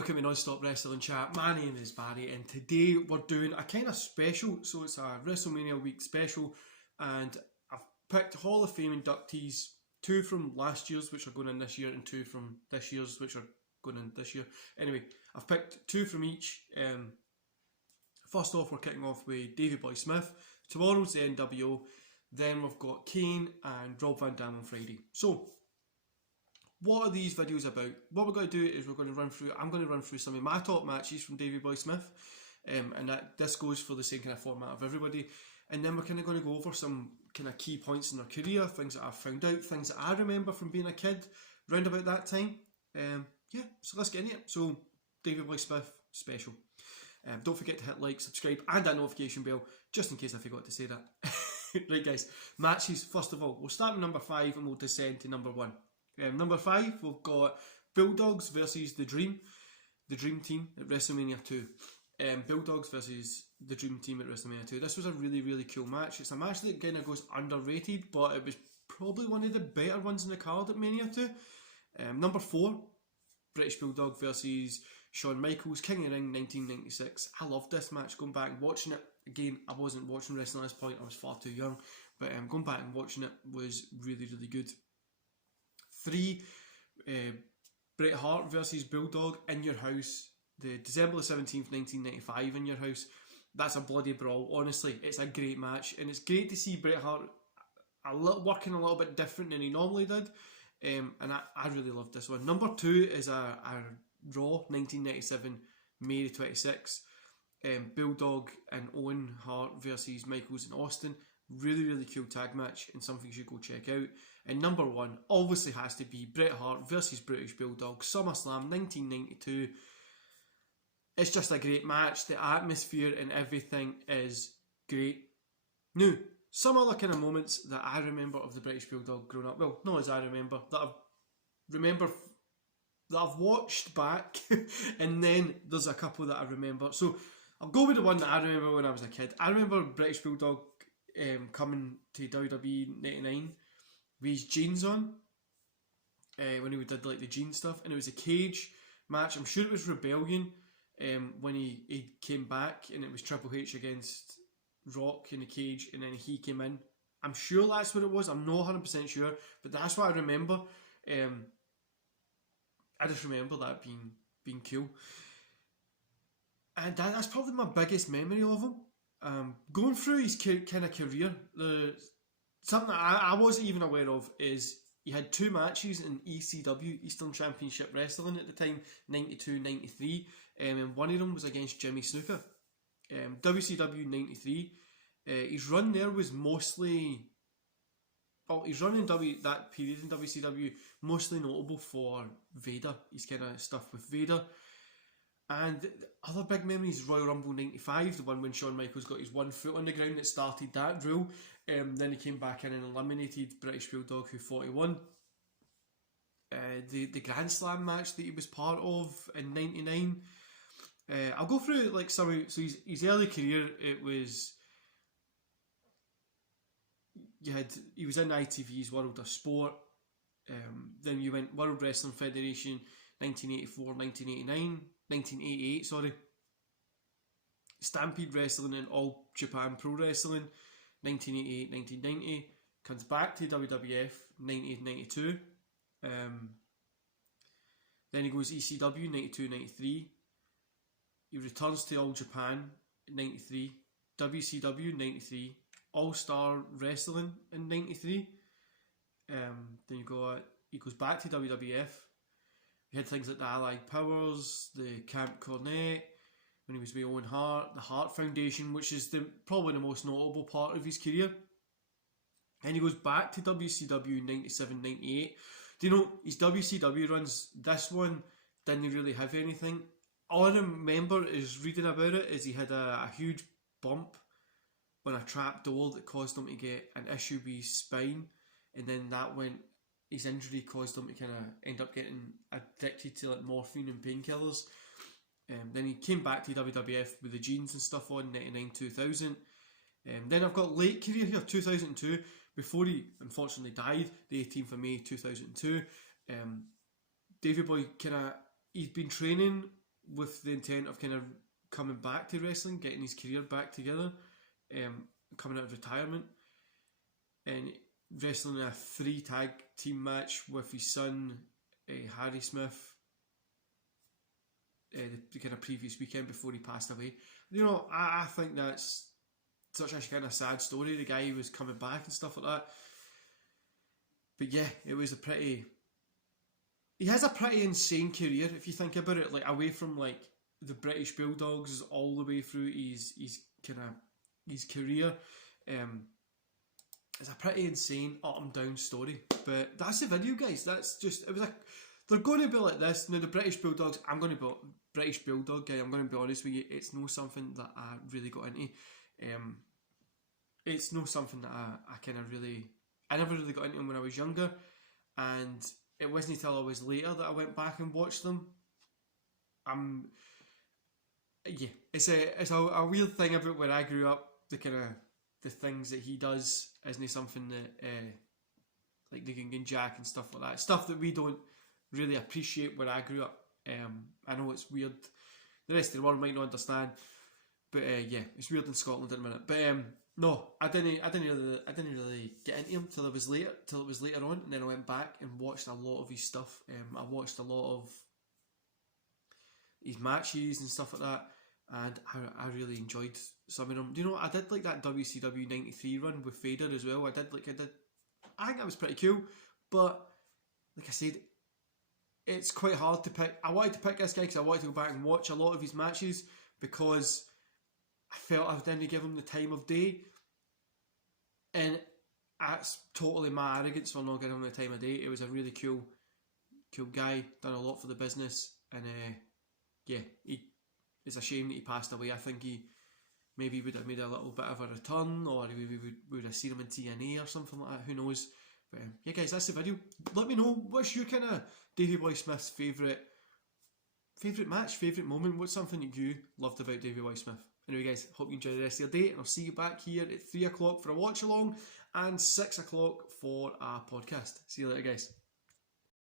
welcome to Non-Stop Wrestling Chat. My name is Barry and today we're doing a kind of special, so it's a WrestleMania week special, and I've picked Hall of Fame inductees, 2 from last year's which are going in this year and 2 from this year's which are going in this year. Anyway, I've picked 2 from each. First off, we're kicking off with Davey Boy Smith. Tomorrow's the NWO, then we've got Kane and Rob Van Dam on Friday. So, what are these videos about? What we're going to do is I'm going to run through some of my top matches from Davey Boy Smith, and this goes for the same kind of format of everybody, and then we're kind of going to go over some kind of key points in their career, things that I've found out, things that I remember from being a kid round about that time. Yeah, so let's get into it. So, Davey Boy Smith special. Don't forget to hit like, subscribe and that notification bell, just in case I forgot to say that. Right guys, matches, first of all, we'll start with number 5 and we'll descend to number 1. Number 5, we've got Bulldogs versus the Dream Team at WrestleMania 2. Bulldogs versus the Dream Team at WrestleMania 2. This was a really, really cool match. It's a match that kind of goes underrated, but it was probably one of the better ones in the card at Mania 2. Number 4, British Bulldog versus Shawn Michaels, King of the Ring 1996. I loved this match, going back and watching it. Again, I wasn't watching wrestling at this point, I was far too young, but going back and watching it was really, really good. 3, Bret Hart versus Bulldog in your house, the December the 17th 1995 in your house. That's a bloody brawl, honestly. It's a great match, and it's great to see Bret Hart working a little bit different than he normally did, and I really loved this one. Number 2 is a Raw 1997 May the 26th, Bulldog and Owen Hart versus Michaels and Austin. Really, really cool tag match and something you should go check out. And number 1 obviously has to be Bret Hart versus British Bulldog, SummerSlam 1992. It's just a great match. The atmosphere and everything is great. Now, some other kind of moments that I remember of the British Bulldog growing up, well, not as I remember, that I've watched back, and then there's a couple that I remember. So I'll go with the one that I remember when I was a kid. I remember British Bulldog coming to WWE 99 with his jeans on, when he did like the jean stuff, and it was a cage match. I'm sure it was Rebellion when he came back, and it was Triple H against Rock in a cage, and then he came in. I'm sure that's what it was. I'm not 100% sure, but that's what I remember. I just remember that being cool, and that's probably my biggest memory of him. Going through his kind of career, something that I wasn't even aware of is he had 2 matches in ECW, Eastern Championship Wrestling at the time, 92-93, and one of them was against Jimmy Snuka. WCW 93, his run there was mostly... Well, his run in that period in WCW, mostly notable for Vader, his kind of stuff with Vader. And other big memories, Royal Rumble 95, the one when Shawn Michaels got his 1 foot on the ground that started that rule. Then he came back in and eliminated British Bulldog, who fought he won. The Grand Slam match that he was part of in 99. I'll go through like some of his early career. It was... he was in ITV's World of Sport, then you went World Wrestling Federation 1988, sorry. Stampede Wrestling and All Japan Pro Wrestling 1988-1990, comes back to WWF 90-92, then he goes ECW 92-93, he returns to All Japan 93, WCW 93, All-Star Wrestling in 93. Then he goes back to WWF. We had things like the Allied Powers, the Camp Cornette, when he was with Owen Hart, the Hart Foundation, which is probably the most notable part of his career. And he goes back to WCW 97-98. Do you know, his WCW runs, this one didn't really have anything. All I remember is reading about it is he had a huge bump on a trap door that caused him to get an issue with his spine, and then his injury caused him to kind of end up getting addicted to like morphine and painkillers. Then he came back to WWF with the jeans and stuff on, 99-2000. Then I've got late career here, 2002, before he unfortunately died, the 18th of May 2002. Davey Boy he's been training with the intent of kind of coming back to wrestling, getting his career back together, coming out of retirement, and wrestling in a 3 tag team match with his son, Harry Smith, the kind of previous weekend before he passed away. You know, I think that's such a kind of sad story. The guy was coming back and stuff like that. But yeah, it was he has a pretty insane career if you think about it. Like, away from like the British Bulldogs all the way through his career. It's a pretty insane up and down story. But that's the video, guys. They're going to be like this. Now, the British Bulldogs, I'm going to be British Bulldog guy. I'm going to be honest with you. It's not something that I really got into. It's not something that I never really got into them when I was younger, and it wasn't until I was later that I went back and watched them. It's a weird thing about where I grew up. The things that he does isn't something that like the Gungan Jack and stuff like that. Stuff that we don't really appreciate where I grew up. I know it's weird. The rest of the world might not understand, but it's weird in Scotland in a minute. But no, I didn't really get into him till it was later on, and then I went back and watched a lot of his stuff. I watched a lot of his matches and stuff like that, and I really enjoyed some of them. You know, I did like that WCW 93 run with Vader as well. I think that was pretty cool, but like I said, it's quite hard to pick. I wanted to pick this guy because I wanted to go back and watch a lot of his matches, because I felt I didn't give him the time of day, and that's totally my arrogance for not giving him the time of day. It was a really cool guy, done a lot for the business, and it's a shame that he passed away. I think he maybe would have made a little bit of a return, or we would have seen him in TNA or something like that. Who knows? But yeah, guys, that's the video. Let me know, what's your kind of Davey Boy Smith's favourite match, favourite moment? What's something that you loved about Davey Boy Smith? Anyway, guys, hope you enjoy the rest of your day, and I'll see you back here at 3 o'clock for a watch along and 6 o'clock for a podcast. See you later, guys.